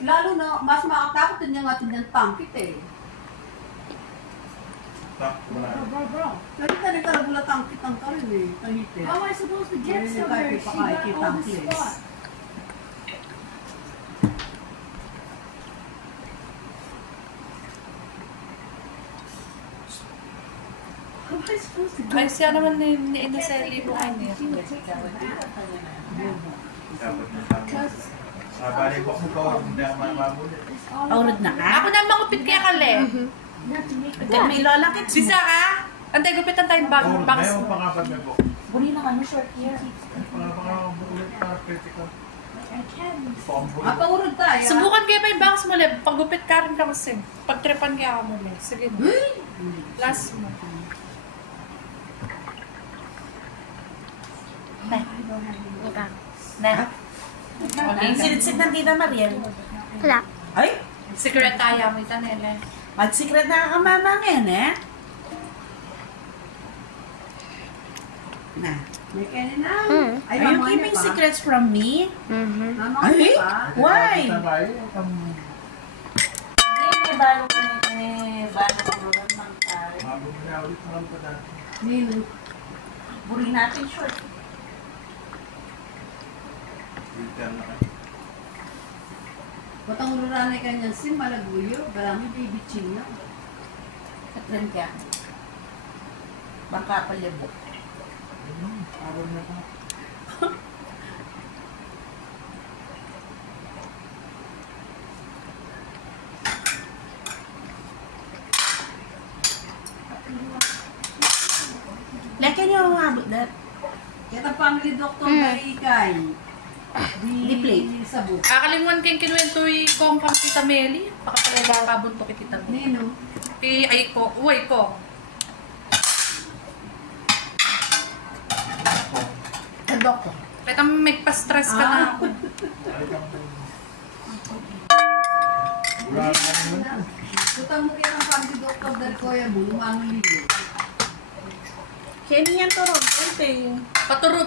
lalo na mas makakatakot din yung atin yung tangkit eh. Kasi tayo ka nagula tangkit ang karin eh. Tahit eh. How am I supposed to get Ayun, somewhere? kahit She ipakaikit got all ang the place. spot. How am I supposed to go? Ay, siya naman ni Inaseli mo kayo niya. Balik ko pa hindi ako mamulit. Aurod na ka? Ako na mangupit kaya kale. Not to make Kaya may lola kits Bisa ka? Antay, gupitan tayong bag. Ngayon Bakas. pangapat may buk. Buri ng ano, short hair. Pangapat para critical. I can. Paurod tayo. Subukan kayo pa yung bangs mo, Leb. Paggupit ka rin ka kasi. Pagtripan kaya ako muli. Sige na. Last mo. Na. Ang silid-sid ng tita Mariel. Wala. Ay, Secret tayo mo ita nila. mag-secret na ang mama ngayon eh. Na. May kaya na. Mm. Ay, Are you mama keeping niya pa. secrets from me? Mhm. Mama Ay, niya pa. why? Sabay, Hindi, may balong ko ng tayo. mabubulit naman pa dati. Nino. Buri natin short. Winter na kayo. Batang luranay ka niyan, sim, malaguyo. Balami, baby chin na. Katrin ka. Bangka palyabok. Araw na pa. Laki niyo ang abot na. Kaya ang family doctor na ikay. Di plate. Sabot. Akalimuan kayong kinuwentoy ko ang Tita Meli. Baka pala nakabunto kay Tita Meli. Nino. Ay ko, uway ko. Sa doktor. Kahit may pa-stress ka na ako. Wala na naman. Tutang mo kaya ang family doctor dahil ko yan mo, lumang liyo. Kaya niyan to ron. Ito Paturo,